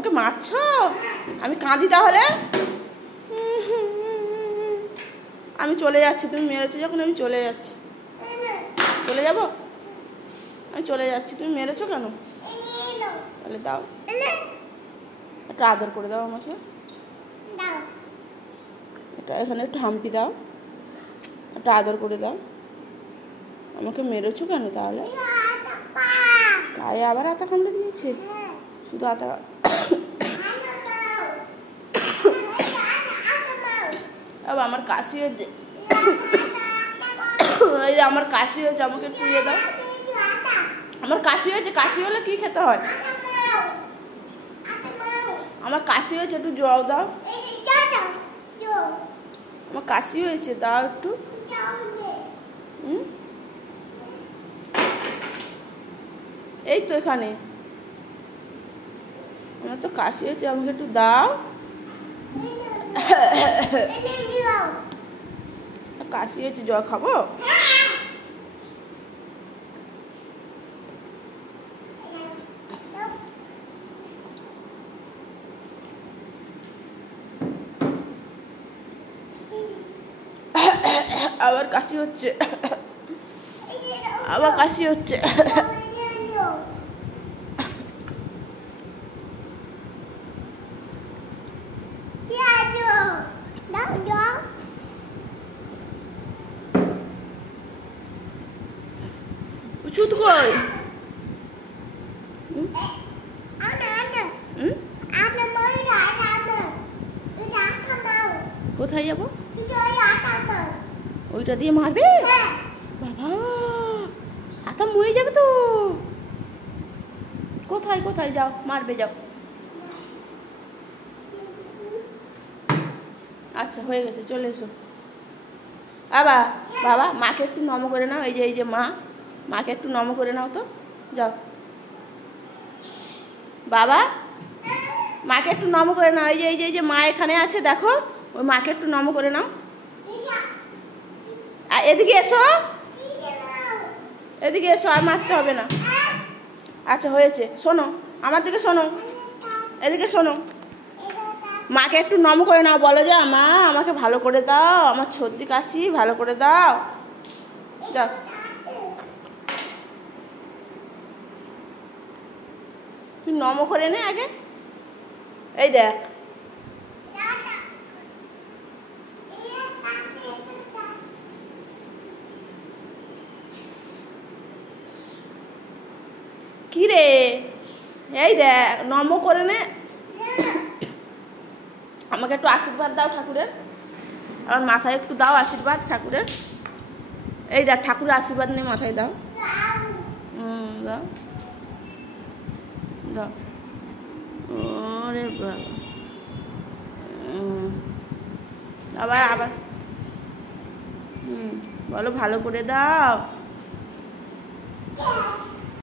আমাকে মারছো? আমি কাঁদি তাহলে? আমি চলে যাচ্ছি, তুমি মেরেছো যখন আমি চলে যাচ্ছি। চলে যাব? আমি চলে যাচ্ছি, তুমি মেরেছো কেন? তাহলে দাও, একটু আদর করে দাও আমাকে। এটা এখানে একটু হাম্পি দাও, একটু আদর করে দাও। আমাকে মেরেছো কেন তাহলে? গায়ে আবার আতা কামড়ে দিয়েছে? শুধু আতা? আমার কাশি হয়েছে, এই যে আমার কাশি হয়েছে, আমাকে একটু দিয়ে দাও। আমার কাশি হয়েছে, কাশি হলে কি খেতে হয়? আমার কাশি হয়েছে, একটু জল দাও। আমার কাশি হয়েছে, দাও একটু। এই তো এখানে আমার তো কাশি হয়েছে, আমাকে একটু দাও। কাশি হয়েছে, জল খাবো? আবার কাশি হচ্ছে, আবার কাশি হচ্ছে। ওষুধ কই? কোথায় যাবো? ওইটা দিয়ে মারবে? বাবা, হাতা মরে যাবে তো। কোথায় কোথায় যাও, মারবে, যাও। আচ্ছা হয়ে গেছে, চলে এসো। বাবা মাকে একটু নম করে নাও। এই যে মা, মাকে একটু নম করে নাও তো, যাও। বাবা, মাকে একটু নম করে নাও। এই যে মা এখানে আছে, দেখো, ওই মাকে একটু নম করে নাও। এদিকে এসো, এদিকে এসো, আর মারতে হবে না। আচ্ছা হয়েছে, শোনো আমার দিকে, শোনো, এদিকে শোনো। মাকে একটু নম করে নাও, বলো যে মা আমাকে ভালো করে দাও, আমার সর্দি কাশি ভালো করে দাও। যাও, তুই নম করে নে আগে। এই দেখ, কি রে? এই দেখ, নম করে নে। আমাকে একটু আশীর্বাদ দাও ঠাকুরের, আমার মাথায় একটু দাও আশীর্বাদ ঠাকুরের। এই দেখ, ঠাকুরের আশীর্বাদ নিয়ে মাথায় দাও। দাও দাও। ওরে বাবা, আবার আবার বলো ভালো করে দাও।